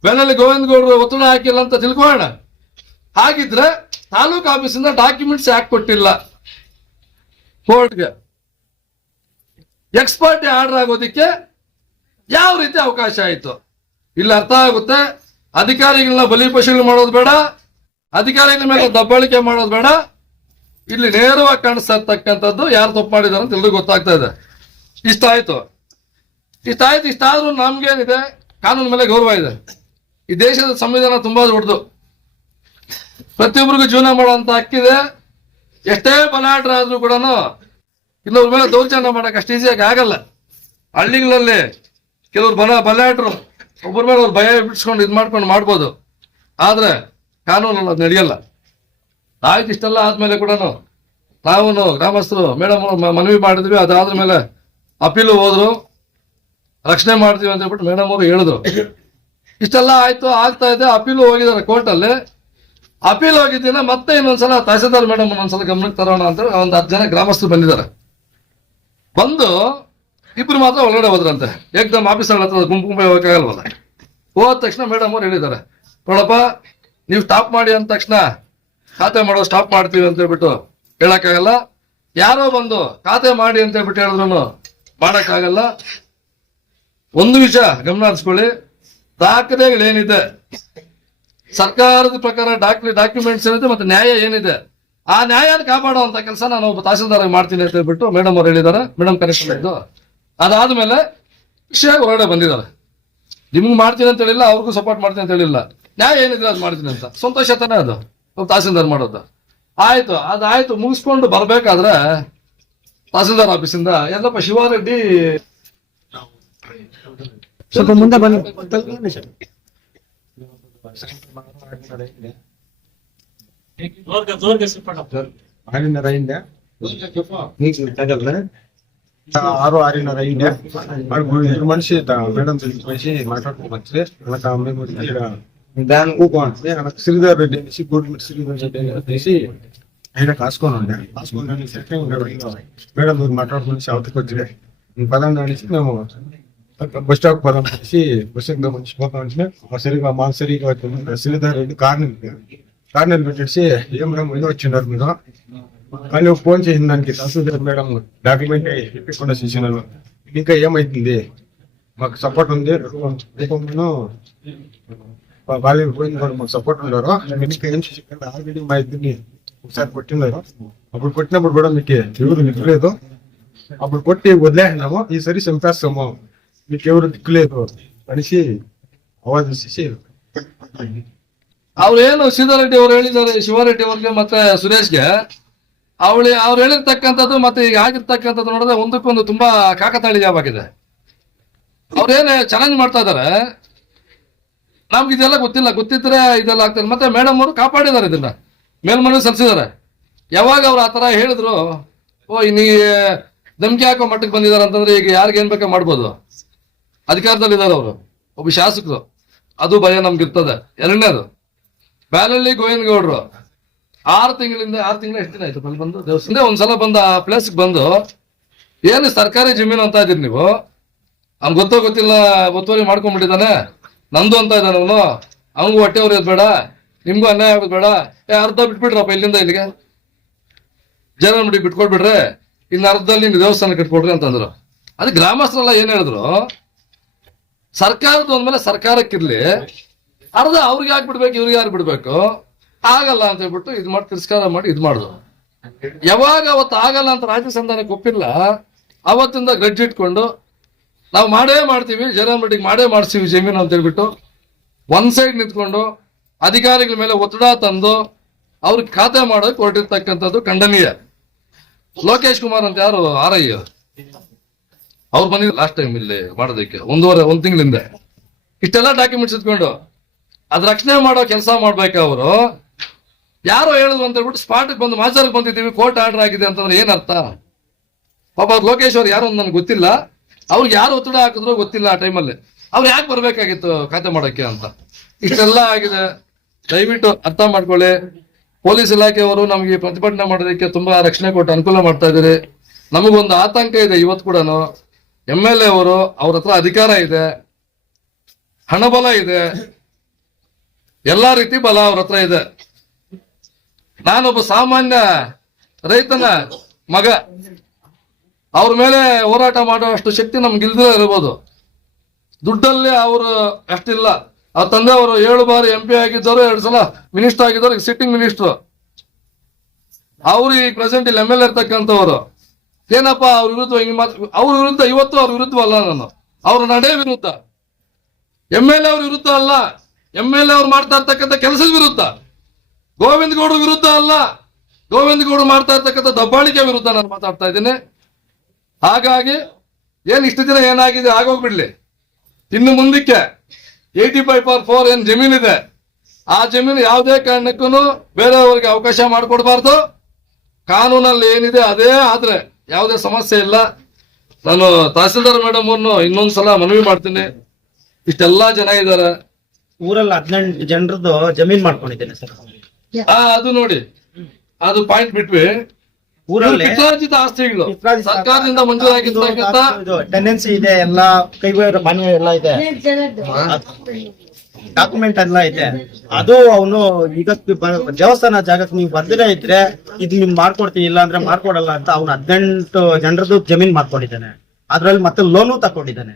Speaker 1: ಬೆನ್ನಲ್ಲಿ ಗೋವಿಂದ ಗೌಡರು ಒತ್ತಡ ಹಾಕಿಲ್ಲ ಅಂತ ತಿಳ್ಕೊಳ್ಳೋಣ. ಹಾಗಿದ್ರೆ ತಾಲೂಕು ಆಫೀಸಿಂದ ಡಾಕ್ಯುಮೆಂಟ್ಸ್ ಯಾಕೆ ಕೊಟ್ಟಿಲ್ಲ? ಕೋರ್ಟ್ಗೆ. ಎಕ್ಸ್ಪರ್ಟ್ ಆರ್ಡರ್ ಆಗೋದಿಕ್ಕೆ ಯಾವ ರೀತಿ ಅವಕಾಶ ಆಯ್ತು? ಇಲ್ಲಿ ಅರ್ಥ ಆಗುತ್ತೆ. ಅಧಿಕಾರಿಗಳನ್ನ ಬಲಿಪಶುಗಳು ಮಾಡೋದು ಬೇಡ. ಅಧಿಕಾರಿಗಳ ಮೇಲೆ ದಬ್ಬಾಳಿಕೆ ಮಾಡೋದು ಬೇಡ. ಇಲ್ಲಿ ನೇರವಾಗಿ ಕಾಣಿಸ್ತಾ ಇರ್ತಕ್ಕಂಥದ್ದು ಯಾರು ತಪ್ಪು ಮಾಡಿದಾರೆ ಅಂತ ಎಲ್ರಿಗೂ ಗೊತ್ತಾಗ್ತಾ ಇದೆ. ಇಷ್ಟ ಆಯ್ತು. ಇಷ್ಟ ಆಯ್ತು ಇಷ್ಟ ನಮ್ಗೇನಿದೆ? ಕಾನೂನು ಮೇಲೆ ಗೌರವ ಇದೆ. ಈ ದೇಶದ ಸಂವಿಧಾನ ತುಂಬಾ ದೊಡ್ಡದು. ಪ್ರತಿಯೊಬ್ಬರಿಗೂ ಜೀವನ ಮಾಡುವಂತ ಹಕ್ಕಿದೆ. ಎಷ್ಟೇ ಬಲಾಢ್ರಾದ್ರೂ ಕೂಡ ಇನ್ನೊಬ್ರ ಮೇಲೆ ದೌರ್ಜನ್ಯ ಮಾಡಕ್ ಅಷ್ಟು ಈಸಿಯಾಗಿ ಆಗಲ್ಲ. ಹಳ್ಳಿಗಳಲ್ಲಿ ಕೆಲವ್ರು ಬಲ ಬಲಾಟ್ರು ಒಬ್ಬರ ಮೇಲೆ ಅವ್ರು ಭಯ ಬಿಡಿಸ್ಕೊಂಡು ಇದು ಮಾಡ್ಕೊಂಡು ಮಾಡ್ಬೋದು. ಆದ್ರೆ ಕಾನೂನಲ್ಲಿ, ಅದು ನಡೆಯಲ್ಲ. ಆಯ್ತು ಇಷ್ಟೆಲ್ಲ ಆದ್ಮೇಲೆ ಕೂಡ ನಾವು ಗ್ರಾಮಸ್ಥರು, ಮೇಡಮ್ ಮನವಿ ಮಾಡಿದ್ವಿ ಅದಾದ ಮೇಲೆ ಅಪೀಲು ಹೋದ್ರು. ರಕ್ಷಣೆ ಮಾಡ್ತೀವಿ ಅಂತ ಹೇಳ್ಬಿಟ್ಟು ಮೇಡಮ್ ಅವರು ಹೇಳಿದ್ರು. ಇಷ್ಟೆಲ್ಲ ಆಯ್ತು, ಆಗ್ತಾ ಇದೆ, ಅಪೀಲು ಹೋಗಿದ್ದಾರೆ ಕೋರ್ಟಲ್ಲಿ. ಅಪೀಲ್ ಆಗಿದ್ದೀನ, ಮತ್ತೆ ಇನ್ನೊಂದ್ಸಲ ತಹಸೀಲ್ದಾರ್ ಮೇಡಮ್ ಒಂದ್ಸಲ ಗಮನಕ್ಕೆ ತರೋಣ ಅಂತ ಒಂದು ಹತ್ತು ಜನ ಗ್ರಾಮಸ್ಥರು ಬಂದಿದ್ದಾರೆ. ಬಂದು ಇಬ್ರು ಮಾತ್ರ ಒಳಗಡೆ ಹೋದ್ರಂತೆ. ಏಕ್ದಮ್ ಆಫೀಸ್ ಹತ್ರ ಗುಂಪು ಗುಂಪು ಹೋಗಕ್ಕಾಗಲ್ವಲ್ಲ ಹೋದ ತಕ್ಷಣ ಮೇಡಮ್ ಅವ್ರು ಹೇಳಿದ್ದಾರೆ, ನೋಡಪ್ಪ, ನೀವು ಸ್ಟಾಪ್ ಮಾಡಿ ಅಂದ ತಕ್ಷಣ ಖಾತೆ ಮಾಡೋ ಸ್ಟಾಪ್ ಮಾಡ್ತೀವಿ ಅಂತ ಹೇಳ್ಬಿಟ್ಟು ಹೇಳಕ್ಕಾಗಲ್ಲ. ಯಾರೋ ಬಂದು ಖಾತೆ ಮಾಡಿ ಅಂತ ಹೇಳ್ಬಿಟ್ಟು ಹೇಳಿದ್ರು ಮಾಡಕ್ಕಾಗಲ್ಲ. ಒಂದು ವಿಷಯ ಗಮನ ಹರಿಸ್ಕೊಳ್ಳಿ. ದಾಖಲೆಗಳೇನಿದೆ? ಸರ್ಕಾರದ ಪ್ರಕಾರ ಡಾಕ್ಯು ಡಾಕ್ಯುಮೆಂಟ್ಸ್ ಏನಿದೆ ಮತ್ತೆ ನ್ಯಾಯ ಏನಿದೆ? ಆ ನ್ಯಾಯನ ಕಾಪಾಡುವಂತ ಕೆಲಸ ನಾನು ಒಬ್ಬ ತಹಸೀಲ್ದಾರ್ ಮಾಡ್ತೀನಿ ಅಂತ ಹೇಳ್ಬಿಟ್ಟು ಮೇಡಮ್ ಅವ್ರು ಹೇಳಿದ್ದಾರೆ. ಮೇಡಮ್ ಕರೆಕ್ಟ್ ಮಾಡಿದ್ದು ಅದಾದ್ಮೇಲೆ ವಿಷಯ ಹೊರಗಡೆ ಬಂದಿದ್ದಾರೆ. ನಿಮ್ಗೆ ಮಾಡ್ತೀನಿ ಅಂತ ಹೇಳಿಲ್ಲ, ಅವ್ರಿಗೂ ಸಪೋರ್ಟ್ ಮಾಡ್ತೀನಿ ಅಂತ ಹೇಳಿಲ್ಲ. ನ್ಯಾಯ ಏನಿದ್ರೆ ಅದು ಮಾಡ್ತೀನಿ ಅಂತ. ಸಂತೋಷ ತಾನೇ ಅದು. ಒಬ್ಬ ತಹಸೀಲ್ದಾರ್ ಮಾಡೋದು. ಆಯ್ತು, ಅದಾಯ್ತು. ಮುಗಿಸ್ಕೊಂಡು ಬರ್ಬೇಕಾದ್ರೆ ತಹಸೀಲ್ದಾರ್ ಆಫೀಸಿಂದ ಎಲ್ಲಪ್ಪ ಶಿವಾರೆಡ್ಡಿ
Speaker 3: ಸ್ವಲ್ಪ ಮುಂದೆ ಬನ್ನಿ.
Speaker 2: ఆరున్నర అయిందా ఆరు ఆరున్నర అయిందా ఇద్దరు మనిషి మేడం మనిషి మాట్లాడుకోవచ్చు అలా మేము దానికి ఊపాలి అక్కడ శ్రీధర్ రెడ్డి అనేసి గోడ్మిట్ శ్రీధర్ రెడ్డి అనేసి ఆయన కాసుకొని ఉండే కాసుకొని మేడం మీరు మాట్లాడుకుని అవతకి వచ్చినాయి పదండి అనేసి మేము బస్ స్టాప్ పదం అనేసి బస్ ఇంకా మంచి పోతా ఉంటే మా సరిగా మా సరిగా వచ్చింది. శ్రీధర్ రెడ్డి కార్ కార్ పెట్టేసి ఏం మేడం ఇది వచ్చిండారు మీరు? కానీ ఫోన్ చేసిన దానికి. తహసీల్దార్ మేడం డాక్యుమెంట్ ఇప్పకుండా చేసినారు. ఇంకా ఏమైతుంది? మాకు సపోర్ట్ ఉంది. రూపంలో పోయింది కూడా మాకు సపోర్ట్ ఉన్నారు. ఇంకా ఏం చేయకుండా ఆల్రెడీ మా ఇద్దరిని ఒకసారి కొట్టినారు. అప్పుడు కొట్టినప్పుడు కూడా మీకు ఎవరు దిక్కులేదు అప్పుడు కొట్టి వదిలేసినాము. ఈసారి చంపేస్తాము. ದೇವ್ರ ದಿಕ್ಕಲೇದು ಅನಿಸಿ ಅವಾಜ್ ಅನಿಸಿ
Speaker 1: ಅವ್ರೇನು ಸೀತಾರೆಡ್ಡಿ ಅವ್ರು ಹೇಳಿದ್ದಾರೆ, ಶಿವಾರೆಡ್ಡಿ ಅವ್ರಿಗೆ ಮತ್ತೆ ಸುರೇಶ್ಗೆ. ಅವಳಿ, ಅವ್ರು ಹೇಳಿರ್ತಕ್ಕಂಥದ್ದು ಮತ್ತೆ ಈಗ ಆಗಿರ್ತಕ್ಕಂಥದ್ದು ನೋಡಿದ್ರೆ ಒಂದಕ್ಕೊಂದು ತುಂಬಾ ಕಾಕತಾಳಿ ಜಾವಾಗಿದೆ ಅವ್ರೇನು ಚಾಲೆಂಜ್ ಮಾಡ್ತಾ ಇದ್ದಾರೆ. ನಮ್ಗೆ ಇದೆಲ್ಲ ಗೊತ್ತಿಲ್ಲ, ಗೊತ್ತಿದ್ರೆ ಇದೆಲ್ಲ ಆಗ್ತಾರೆ ಮತ್ತೆ ಮೇಡಮ್ ಅವರು ಕಾಪಾಡಿದ್ದಾರೆ ಇದನ್ನ. ಮೇಲ್ಮನವಿ ಸಲ್ಲಿಸಿದ್ದಾರೆ. ಯಾವಾಗ ಅವ್ರು ಆ ತರ ಹೇಳಿದ್ರು, ಓ ನೀ, ಧಮಕಿ ಹಾಕೋ ಮಟ್ಟಕ್ಕೆ ಬಂದಿದ್ದಾರೆ ಅಂತಂದ್ರೆ ಈಗ ಯಾರಿಗೇನ್ ಬೇಕೋ ಮಾಡ್ಬೋದು. ಅಧಿಕಾರದಲ್ಲಿದ್ದಾರೆ ಅವರು. ಒಬ್ಬ ಶಾಸಕರು. ಅದು ಭಯ ನಮ್ಗಿರ್ತದೆ. ಎರಡನೇದು, ಬ್ಯಾಲಳ್ಳಿ ಗೋವಿಂದ ಗೌಡ್ರು ಆರು ತಿಂಗಳಿಂದ, ಆರು ತಿಂಗಳ ಎಷ್ಟು ದಿನ ಆಯ್ತು ಅಲ್ಲಿ ಬಂದು? ದೇವಸ್ಥಾನ ಒಂದ್ಸಲ ಬಂದು ಆ ಪ್ಲೇಸ್ಗೆ ಬಂದು ಏನು ಸರ್ಕಾರಿ ಜಮೀನು ಅಂತ ಇದ್ದೀರಿ ನೀವು? ಅವ್ನ್ ಗೊತ್ತೋ ಗೊತ್ತಿಲ್ಲ, ಒತ್ತುವರಿ ಮಾಡ್ಕೊಂಡ್ಬಿಟ್ಟಿದ್ದಾನೆ ನಂದು ಅಂತ ಇದ್ದಾನೆ ಅವನು. ಅವನಿಗೂ ಹೊಟ್ಟೆ ಉರಿಯೋದು ಬೇಡ. ನಿಮ್ಗೂ ಅನ್ಯಾಯ ಆಗೋದು ಬೇಡ. ಏ, ಅರ್ಧ ಬಿಟ್ಬಿಡ್ರಪ್ಪ ಇಲ್ಲಿಂದ ಇಲ್ಲಿಗೆ. ಜನ ಬಿಟ್ಕೊಡ್ಬಿಟ್ರೆ ಇನ್ನು ಅರ್ಧದಲ್ಲಿ ನೀವು ದೇವಸ್ಥಾನ ಕಟ್ಕೊಡ್ರಿ ಅಂತಂದ್ರು. ಅದು ಗ್ರಾಮಸ್ಥರೆಲ್ಲ ಏನ್ ಹೇಳಿದ್ರು? ಸರ್ಕಾರದ ಒಂದ್ಮೇಲೆ ಸರ್ಕಾರಕ್ಕಿರ್ಲಿ, ಅರ್ಧ ಅವ್ರಿಗೆ ಯಾಕೆ ಬಿಡ್ಬೇಕು ಇವ್ರಿಗೆ ಯಾರು ಬಿಡ್ಬೇಕು ಆಗಲ್ಲ ಅಂತ ಹೇಳ್ಬಿಟ್ಟು ಇದು ಮಾಡಿ, ತಿರಸ್ಕಾರ ಮಾಡಿ ಇದು ಮಾಡುದು. ಯಾವಾಗ ಅವತ್ತು ಆಗಲ್ಲ ಅಂತ ರಾಜ್ಯ ಸಂಧಾನಕ್ಕೆ ಒಪ್ಪಿಲ್ಲ, ಅವತ್ತಿಂದ ಗಡ್ಜಿ ಇಟ್ಕೊಂಡು ನಾವು ಮಾಡೇ ಮಾಡ್ತೀವಿ, ಜಯರಾಮ್ ಮಾಡೇ ಮಾಡಿಸ್ತೀವಿ ಜಮೀನು ಅಂತ ಹೇಳ್ಬಿಟ್ಟು ಒಂದ್ ಸೈಡ್ ನಿಂತ್ಕೊಂಡು ಅಧಿಕಾರಿಗಳ ಮೇಲೆ ಒತ್ತಡ ತಂದು ಅವ್ರಿಗೆ ಖಾತೆ ಮಾಡೋಕೆ ಹೊರಟಿರ್ತಕ್ಕಂಥದ್ದು ಖಂಡನೀಯ. ಲೋಕೇಶ್ ಕುಮಾರ್ ಅಂತ ಯಾರು, ಆರ್ ಅವ್ರು ಬಂದಿದ್ರು ಲಾಸ್ಟ್ ಟೈಮ್ ಇಲ್ಲಿ ಮಾಡೋದಕ್ಕೆ, ಒಂದೂವರೆ, ಒಂದ್ ತಿಂಗಳಿಂದ. ಇಷ್ಟೆಲ್ಲ ಡಾಕ್ಯುಮೆಂಟ್ಸ್ ಇಟ್ಕೊಂಡು, ಅದ್ ರಕ್ಷಣೆ ಮಾಡೋ ಕೆಲಸ ಮಾಡ್ಬೇಕು ಅವರು. ಯಾರೋ ಹೇಳುದು ಅಂತ ಹೇಳ್ಬಿಟ್ಟು ಸ್ಪಾಟ್ಗೆ ಬಂದು ಮಾಚಾರಕ್ಕೆ ಬಂದಿದ್ದೀವಿ ಕೋರ್ಟ್ ಆರ್ಡರ್ ಆಗಿದೆ ಅಂತಂದ್ರೆ ಏನರ್ಥ ಪಾಪ ಅವ್ರು ಲೋಕೇಶ್ ಅವ್ರು ಯಾರು ನನ್ಗೆ ಗೊತ್ತಿಲ್ಲ. ಅವ್ರಿಗೆ ಯಾರು ಒತ್ತಡ ಹಾಕಿದ್ರು ಗೊತ್ತಿಲ್ಲ ಆ ಟೈಮಲ್ಲಿ ಅವ್ರು ಯಾಕೆ ಬರ್ಬೇಕಾಗಿತ್ತು ಖಾತೆ ಮಾಡೋಕೆ ಅಂತ? ಇಷ್ಟೆಲ್ಲ ಆಗಿದೆ. ದಯವಿಟ್ಟು ಅರ್ಥ ಮಾಡ್ಕೊಳ್ಳಿ. ಪೊಲೀಸ್ ಇಲಾಖೆಯವರು ನಮಗೆ ಪ್ರತಿಭಟನೆ ಮಾಡೋದಕ್ಕೆ ತುಂಬಾ ರಕ್ಷಣೆ ಕೊಟ್ಟು ಅನುಕೂಲ ಮಾಡ್ತಾ ಇದ್ದೀರಿ. ನಮಗೊಂದು ಆತಂಕ ಇದೆ ಇವತ್ತು ಕೂಡ ಎಂ ಎಲ್ ಎ ಅವರು ಅವ್ರ ಹತ್ರ ಅಧಿಕಾರ ಇದೆ, ಹಣಬಲ ಇದೆ, ಎಲ್ಲಾ ರೀತಿ ಬಲ ಅವ್ರ ಹತ್ರ ಇದೆ. ನಾನೊಬ್ಬ ಸಾಮಾನ್ಯ ರೈತನ ಮಗ, ಅವ್ರ ಮೇಲೆ ಹೋರಾಟ ಮಾಡುವಷ್ಟು ಶಕ್ತಿ ನಮ್ಗೆ ಇಲ್ದೇ ಇರಬಹುದು ದುಡ್ಡಲ್ಲಿ ಅವರು ಅಷ್ಟಿಲ್ಲ. ಅವ್ರ ತಂದೆ ಅವರು ಏಳು ಬಾರಿ ಎಂ ಪಿ ಆಗಿದ್ದವರು ಎರಡು ಸಲ ಮಿನಿಸ್ಟರ್ ಆಗಿದ್ದವರು ಸಿಟ್ಟಿಂಗ್ ಮಿನಿಸ್ಟರ್ ಅವ್ರು ಈಗ ಪ್ರೆಸೆಂಟ್ ಇಲ್ಲಿ ಎಂ ಎಲ್ ಇರ್ತಕ್ಕಂಥವ್ರು. ಏನಪ್ಪ ಅವ್ರ ವಿರುದ್ಧ ಅವ್ರ ವಿರುದ್ಧ, ಇವತ್ತು ಅವ್ರ ವಿರುದ್ಧ ಅಲ್ಲ ನಾನು. ಅವ್ರ ನಡೆ ವಿರುದ್ಧ. ಎಂ ಎಲ್ ಎ ಅವ್ರ ವಿರುದ್ಧ ಅಲ್ಲ. ಎಂ ಎಲ್ ಎ ಅವ್ರು ಮಾಡ್ತಾ ಇರ್ತಕ್ಕಂಥ ಕೆಲಸದ ವಿರುದ್ಧ. ಗೋವಿಂದ ಗೌಡ್ರ ವಿರುದ್ಧ ಅಲ್ಲ. ಗೋವಿಂದ ಗೌಡ್ರು ಮಾಡ್ತಾ ಇರ್ತಕ್ಕಂಥ ದಬ್ಬಾಳಿಕೆ ವಿರುದ್ಧ ನಾನು ಮಾತಾಡ್ತಾ ಇದ್ದೀನಿ. ಹಾಗಾಗಿ ಏನ್ ಇಷ್ಟು ದಿನ ಏನಾಗಿದೆ ಆಗೋಗ್ಬಿಡ್ಲಿ. ಇನ್ನು ಮುಂದಕ್ಕೆ ಏಯ್ಟಿ ಫೈವ್ ಫಾರ್ ಫೋರ್ ಏನ್ ಜಮೀನಿದೆ. ಆ ಜಮೀನು ಯಾವುದೇ ಕಾರಣಕ್ಕೂ ಬೇರೆಯವ್ರಿಗೆ ಅವಕಾಶ ಮಾಡಿಕೊಡ್ಬಾರ್ದು. ಕಾನೂನಲ್ಲಿ ಏನಿದೆ ಅದೇ ಆದ್ರೆ ಯಾವುದೇ ಸಮಸ್ಯೆ ಇಲ್ಲ. ನಾನು ತಹಸೀಲ್ದಾರ್ ಮೇಡಮ್ ಅವ್ರನ್ನು ಇನ್ನೊಂದ್ಸಲ ಮನವಿ ಮಾಡ್ತೀನಿ. ಇಷ್ಟೆಲ್ಲಾ ಜನ ಇದಾರ.
Speaker 3: ಊರಲ್ಲಿ ಹದಿನೆಂಟು ಜನರದ್ದು ಜಮೀನ್ ಮಾಡ್ಕೊಂಡಿದ್ದೇನೆ ಸರ್.
Speaker 1: ಆ ಅದು ನೋಡಿ. ಅದು ಪಾಯಿಂಟ್ ಬಿಟ್ವಿ.
Speaker 3: ಊರಲ್ಲಿ
Speaker 1: ಪಿತ್ರಾರ್ಜಿತ ಆಸ್ತಿಗಳು. ಸರ್ಕಾರದಿಂದ ಮಂಜೂರಾಗಿರ್ತಕ್ಕಂಥ
Speaker 3: ಟೆಂಡೆನ್ಸಿ ಇದೆ ಎಲ್ಲ ಕೈ ಮನೆ ಎಲ್ಲ ಇದೆ. ಡಾಕ್ಯುಮೆಂಟ್ ಎಲ್ಲ ಇದೆ. ಅದು ಅವನು ಈಗ ದೇವಸ್ಥಾನ ಜಾಗಕ್ಕೆ ನೀವು ಬರ್ದಿರ ಇದ್ರೆ ಇದು ನಿಮ್ ಮಾಡ್ಕೊಡ್ತೀನಿ ಇಲ್ಲ ಅಂದ್ರೆ ಮಾಡ್ಕೊಡಲ್ಲ ಅಂತ ಅವ್ನು ಹದಿನೆಂಟು ಜನರದ್ದು ಜಮೀನ್ ಮಾಡ್ಕೊಂಡಿದ್ದಾನೆ. ಅದ್ರಲ್ಲಿ ಮತ್ತೆ ಲೋನು ತಕೊಂಡಿದ್ದಾನೆ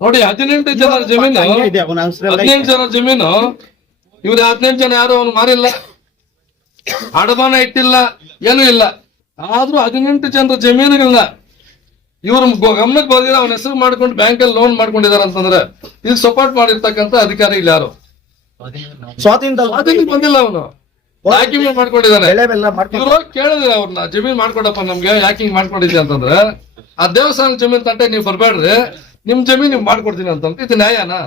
Speaker 1: ನೋಡಿ ಹದಿನೆಂಟು ಜನ ಜಮೀನು.
Speaker 3: ಇದೆ ಅವನ.
Speaker 1: ಹದಿನೆಂಟು ಜನ ಜಮೀನು. ಇವ್ರ ಹದಿನೆಂಟು ಜನ ಯಾರು ಅವನು ಮಾರಿಲ್ಲ. ಅಡಮಾನ ಇಟ್ಟಿಲ್ಲ ಏನೂ ಇಲ್ಲ. ಆದ್ರೂ ಹದಿನೆಂಟು ಜನರ ಜಮೀನುಗಳನ್ನ ಇವ್ರು ಗಮನಕ್ಕೆ ಬಂದಿಲ್ಲ ಅವನ ಹೆಸರು ಮಾಡ್ಕೊಂಡು ಬ್ಯಾಂಕಲ್ಲಿ ಲೋನ್ ಮಾಡ್ಕೊಂಡಿದಾರೆ ಅಂತಂದ್ರೆ ಇದು ಸಪೋರ್ಟ್ ಮಾಡಿರ್ತಕ್ಕಂಥ ಇಲ್ಲ ಯಾರು?
Speaker 3: ಸ್ವಾತಂತ್ರ್ಯ
Speaker 1: ಅದಕ್ಕೆ ಬಂದಿಲ್ಲ ಅವನು. ಡಾಕ್ಯುಮೆಂಟ್ ಮಾಡ್ಕೊಂಡಿದ್ದಾನೆ ಇವ್ರು ಕೇಳಿದ್ರೆ ಅವ್ರನ್ನ ಜಮೀನ್ ಮಾಡ್ಕೊಡಪ್ಪ ನಮ್ಗೆ ಯಾಕೆ ಹಿಂಗ್ ಮಾಡ್ಕೊಂಡಿದ್ದೆ ಅಂತಂದ್ರೆ ಆ ದೇವಸ್ಥಾನ ಜಮೀನ್ ತಂಟೆ ನೀವು ಬರ್ಬೇಡ್ರಿ ನಿಮ್ ಜಮೀನ್ ನೀವು ಮಾಡ್ಕೊಡ್ತೀನಿ ಅಂತಂದ್ರೆ ಇದು ನ್ಯಾಯನಾ?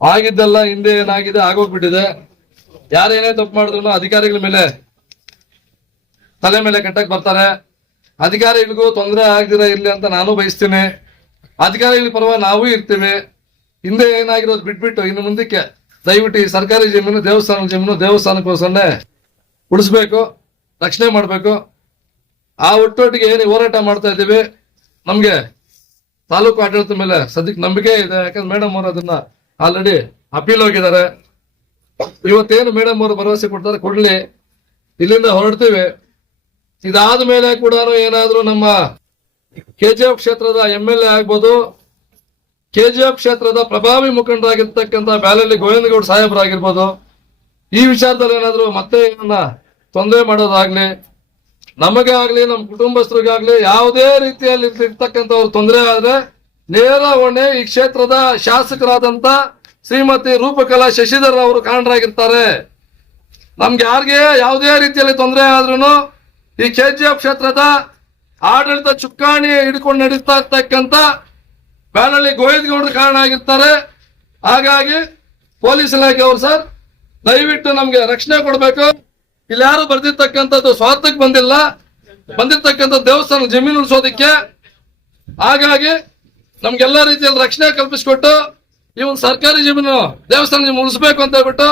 Speaker 1: ಆಗಿದ್ದಲ್ಲ ಹಿಂದೆ ಏನಾಗಿದೆ ಆಗೋಗ್ಬಿಟ್ಟಿದೆ. ಯಾರೇನೇ ತಪ್ಪು ಮಾಡಿದ್ರು ಅಧಿಕಾರಿಗಳ ಮೇಲೆ ತಲೆ ಮೇಲೆ ಕಟ್ಟಕ್ ಬರ್ತಾರೆ ಅಧಿಕಾರಿಗಳಿಗೂ ತೊಂದರೆ ಆಗದಿರ ಇರ್ಲಿ ಅಂತ ನಾನು ಬಯಸ್ತೀನಿ. ಅಧಿಕಾರಿಗಳ ಪರವಾಗಿ ನಾವು ಇರ್ತೀವಿ. ಹಿಂದೆ ಏನಾಗಿರೋದು ಬಿಟ್ಬಿಟ್ಟು ಇನ್ನು ಮುಂದಕ್ಕೆ ದಯವಿಟ್ಟು ಈ ಸರ್ಕಾರಿ ಜಮೀನು ದೇವಸ್ಥಾನ ಜಮೀನು ದೇವಸ್ಥಾನಕ್ಕೋಸ್ಕರನೇ ಉಳಿಸ್ಬೇಕು, ರಕ್ಷಣೆ ಮಾಡಬೇಕು. ಆ ಒಟ್ಟೊಟ್ಟಿಗೆ ಏನು ಹೋರಾಟ ಮಾಡ್ತಾ ಇದ್ದೀವಿ, ನಮಗೆ ತಾಲೂಕು ಆಡಳಿತದ ಮೇಲೆ ಸದ್ಯಕ್ಕೆ ನಂಬಿಕೆ ಇದೆ. ಯಾಕಂದ್ರೆ ಮೇಡಮ್ ಅವರು ಅದನ್ನ ಆಲ್ರೆಡಿ ಅಪೀಲ್ ಹೋಗಿದ್ದಾರೆ. ಇವತ್ತೇನು ಮೇಡಮ್ ಅವರು ಭರವಸೆ ಕೊಡ್ತಾರೆ, ಕೊಡ್ಲಿ. ಇಲ್ಲಿಂದ ಹೊರಡ್ತೀವಿ. ಇದಾದ ಮೇಲೆ ಕೂಡ ಏನಾದರೂ ನಮ್ಮ ಕೆಜಿಎಫ್ ಕ್ಷೇತ್ರದ ಎಂ ಎಲ್ ಎ ಆಗ್ಬೋದು. ಕೆಜಿಎಫ್ ಕ್ಷೇತ್ರದ ಪ್ರಭಾವಿ ಮುಖಂಡರಾಗಿರ್ತಕ್ಕಂಥ ಬ್ಯಾಲಲ್ಲಿ ಗೋವಿಂದಗೌಡ ಸಾಹೇಬರಾಗಿರ್ಬೋದು. ಈ ವಿಚಾರದಲ್ಲಿ ಏನಾದರೂ ಮತ್ತೆ ಏನನ್ನ ತೊಂದರೆ ಮಾಡೋದಾಗ್ಲಿ, ನಮಗೆ ಆಗ್ಲಿ, ನಮ್ಮ ಕುಟುಂಬಸ್ಥರಿಗಾಗ್ಲಿ ಯಾವುದೇ ರೀತಿಯಲ್ಲಿ ಇರ್ತಕ್ಕಂಥವ್ರು ತೊಂದರೆ ಆದ್ರೆ ನೇರ ಹೊಣೆ ಈ ಕ್ಷೇತ್ರದ ಶಾಸಕರಾದಂತ ಶ್ರೀಮತಿ ರೂಪಕಲಾ ಶಶಿಧರ್ ಅವರು ಕಾರಣರಾಗಿರ್ತಾರೆ ನಮ್ಗೆ ಯಾರಿಗೆ ಯಾವುದೇ ರೀತಿಯಲ್ಲಿ ತೊಂದರೆ ಆದ್ರೂ ಈ ಕೆ ಜಿ ಎಫ್ ಕ್ಷೇತ್ರದ ಆಡಳಿತ ಚುಕ್ಕಾಣಿ ಹಿಡ್ಕೊಂಡು ನಡೀತಾ ಇರ್ತಕ್ಕಂಥ ಬ್ಯಾನಳ್ಳಿ ಗೋವಿಂದಗೌಡರು ಕಾರಣ ಆಗಿರ್ತಾರೆ. ಹಾಗಾಗಿ ಪೊಲೀಸ್ ಇಲಾಖೆ ಅವರು ಸರ್, ದಯವಿಟ್ಟು ನಮ್ಗೆ ರಕ್ಷಣೆ ಕೊಡಬೇಕು. ಇಲ್ಲಿ ಯಾರು ಬರ್ದಿರ್ತಕ್ಕಂಥದ್ದು ಸ್ವಾರ್ಥಕ್ಕೆ ಬಂದಿಲ್ಲ. ಬಂದಿರ್ತಕ್ಕಂಥ ದೇವಸ್ಥಾನ ಜಮೀನು ಉಳಿಸೋದಕ್ಕೆ. ಹಾಗಾಗಿ ನಮ್ಗೆಲ್ಲ ರೀತಿಯಲ್ಲಿ ರಕ್ಷಣೆ ಕಲ್ಪಿಸಿಕೊಟ್ಟು ಈ ಒಂದು ಸರ್ಕಾರಿ ಜಮೀನು, ದೇವಸ್ಥಾನ ಜಮೀನು ಉಳಿಸ್ಬೇಕು ಅಂತ ಹೇಳ್ಬಿಟ್ಟು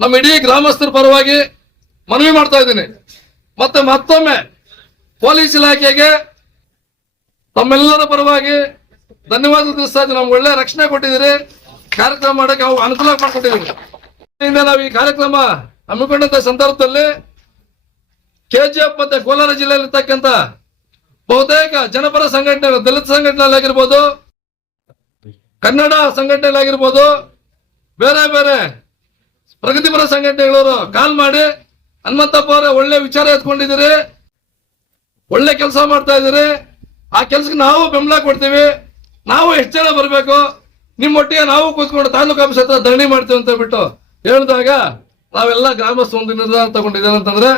Speaker 1: ನಮ್ಮ ಇಡೀ ಗ್ರಾಮಸ್ಥರ ಪರವಾಗಿ ಮನವಿ ಮಾಡ್ತಾ ಇದ್ದೀನಿ. ಮತ್ತೆ ಮತ್ತೊಮ್ಮೆ ಪೊಲೀಸ್ ಇಲಾಖೆಗೆ ತಮ್ಮೆಲ್ಲರ ಪರವಾಗಿ ಧನ್ಯವಾದ ತಿಳಿಸ್ತಾ ನಮ್ಗೆ ಒಳ್ಳೆ ರಕ್ಷಣೆ ಕೊಟ್ಟಿದ್ದೀರಿ. ಕಾರ್ಯಕ್ರಮ ಮಾಡಕ್ಕೆ ಅವು ಅನುಕೂಲ ಮಾಡಿಕೊಟ್ಟಿದ್ದೀವಿ ನಾವು ಈ ಕಾರ್ಯಕ್ರಮ ಹಮ್ಮಿಕೊಂಡಂತ ಸಂದರ್ಭದಲ್ಲಿ ಕೆಜಿಎಫ್ ಮತ್ತೆ ಕೋಲಾರ ಜಿಲ್ಲೆಯಲ್ಲಿ ಇರ್ತಕ್ಕಂಥ ಬಹುತೇಕ ಜನಪರ ಸಂಘಟನೆ ದಲಿತ ಸಂಘಟನೆಗಳಾಗಿರ್ಬೋದು, ಕನ್ನಡ ಸಂಘಟನೆಗಳಾಗಿರ್ಬೋದು, ಬೇರೆ ಬೇರೆ ಪ್ರಗತಿಪರ ಸಂಘಟನೆಗಳವರು ಕಾಲ್ ಮಾಡಿ ಹನುಮಂತಪ್ಪ ಅವರೇ ಒಳ್ಳೆ ವಿಚಾರ ಎತ್ಕೊಂಡಿದ್ದೀರಿ. ಒಳ್ಳೆ ಕೆಲಸ ಮಾಡ್ತಾ ಇದ್ದೀರಿ. ಆ ಕೆಲಸಕ್ಕೆ ನಾವು ಬೆಂಬಲ ಕೊಡ್ತೀವಿ. ನಾವು ಎಷ್ಟು ಜನ ಬರಬೇಕು? ನಿಮ್ಮೊಟ್ಟಿಗೆ ನಾವು ಕೂತ್ಕೊಂಡು ತಾಲೂಕು ಆಫೀಸ್ ಹತ್ರ ಧರಣಿ ಮಾಡ್ತೀವಿ ಅಂತ ಬಿಟ್ಟು ಹೇಳಿದಾಗ ನಾವೆಲ್ಲ ಗ್ರಾಮಸ್ಥ ಒಂದು ನಿರ್ಧಾರ ತಗೊಂಡಿದ್ದೇನೆ ಅಂತಂದ್ರೆ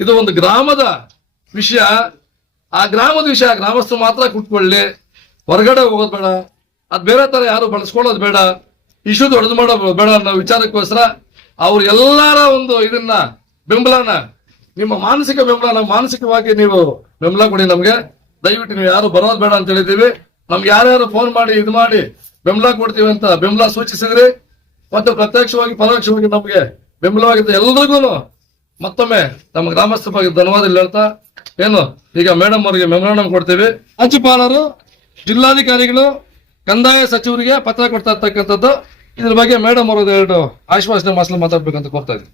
Speaker 1: ಇದು ಒಂದು ಗ್ರಾಮದ ವಿಷಯ. ಆ ಗ್ರಾಮದ ವಿಷಯ ಗ್ರಾಮಸ್ಥರು ಮಾತ್ರ ಕೂತ್ಕೊಳ್ಳಿ. ಹೊರಗಡೆ ಹೋಗೋದು ಬೇಡ. ಅದು ಬೇರೆ ಥರ ಯಾರು ಬಳಸ್ಕೊಳ್ಳೋದು ಬೇಡ. ಇಶ್ಯೂ ದೊಡ್ಡದು ಮಾಡೋ ಬೇಡ ಅನ್ನೋ ವಿಚಾರಕ್ಕೋಸ್ಕರ ಅವ್ರು ಎಲ್ಲರ ಒಂದು ಇದನ್ನ ಬೆಂಬಲನ, ನಿಮ್ಮ ಮಾನಸಿಕ ಬೆಂಬಲ ಮಾನಸಿಕವಾಗಿ ನೀವು ಬೆಂಬಲ ಕೊಡಿ ನಮ್ಗೆ. ದಯವಿಟ್ಟು ನೀವು ಯಾರು ಬರೋದು ಬೇಡ ಅಂತ ಹೇಳಿದೀವಿ ನಮ್ಗೆ ಯಾರ್ಯಾರು ಫೋನ್ ಮಾಡಿ, ಇದು ಮಾಡಿ ಬೆಂಬಲ ಕೊಡ್ತೀವಿ ಅಂತ ಬೆಂಬಲ ಸೂಚಿಸಿದ್ರಿ. ಮತ್ತು ಪ್ರತ್ಯಕ್ಷವಾಗಿ, ಪರೋಕ್ಷವಾಗಿ ನಮ್ಗೆ ಬೆಂಬಲವಾಗಿದ್ದ ಎಲ್ರಿಗೂ ಮತ್ತೊಮ್ಮೆ ನಮ್ಮ ಗ್ರಾಮಸ್ಥ ಬಗ್ಗೆ ಧನ್ಯವಾದ ಹೇಳ್ತಾ, ಏನು, ಈಗ ಮೇಡಮ್ ಅವರಿಗೆ ಮೆಮೊರಾಂಡಮ್ ಕೊಡ್ತೀವಿ. ರಾಜ್ಯಪಾಲರು, ಜಿಲ್ಲಾಧಿಕಾರಿಗಳು, ಕಂದಾಯ ಸಚಿವರಿಗೆ ಪತ್ರ ಕೊಡ್ತಾ ಇರ್ತಕ್ಕಂಥದ್ದು. ಇದ್ರ ಬಗ್ಗೆ ಮೇಡಮ್ ಅವರು ಎರಡು ಆಶ್ವಾಸನೆ ಮಾಸಲು ಮಾತಾಡ್ಬೇಕಂತ ಕೋರ್ತಾ ಇದ್ದೀನಿ.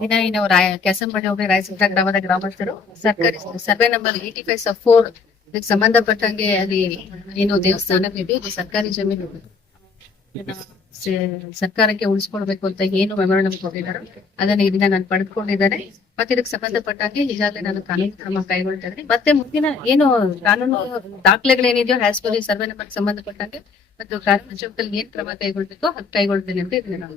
Speaker 6: ದಿನ ನಾವು ರಾಯ ಕೆಸಂಬಡಿ ಹೋಗಿ ರಾಯಸಂದ್ರ ಗ್ರಾಮದ ಗ್ರಾಮಸ್ಥರು ಸರ್ಕಾರಿ ಸರ್ವೆ ನಂಬರ್ ಏಟಿ ಫೈವ್ ಸ ಫೋರ್ ಇದಕ್ಕೆ ಸಂಬಂಧಪಟ್ಟಂಗೆ ಅಲ್ಲಿ ಏನು ದೇವಸ್ಥಾನ ಇದೆ ಸರ್ಕಾರಿ ಜಮೀನು. ಸರ್ಕಾರಕ್ಕೆ ಉಳಿಸ್ಕೊಳ್ಬೇಕು ಅಂತ ಏನು ಮೆಮೊರಂಡಮ್ ಕೊಟ್ಟಿದ್ದಾರೆ. ಅದನ್ನ ಇದನ್ನ ನಾನು ಪಡ್ಕೊಂಡಿದ್ದಾರೆ ಮತ್ತೆ ಇದಕ್ಕೆ ಸಂಬಂಧಪಟ್ಟಂಗೆ ಈಗಾಗಲೇ ನಾನು ಕಾನೂನು ಕ್ರಮ ಕೈಗೊಳ್ತಾ ಇದ್ದೀನಿ ಮತ್ತೆ ಮುಂದಿನ ಏನು ಕಾನೂನು ದಾಖಲೆಗಳೇನಿದೆಯೋ ಹ್ಯಾಸ್ ಪರ್ ಸರ್ವೆ ನಂಬರ್ ಸಂಬಂಧಪಟ್ಟಂಗೆ ಮತ್ತು ಕಾನೂನು ಚೌಕದಲ್ಲಿ ಏನ್ ಕ್ರಮ ಕೈಗೊಳ್ಬೇಕೋ ಅದು ಕೈಗೊಳ್ತೇನೆ ಅಂತ ಇದನ್ನ ನಾನು.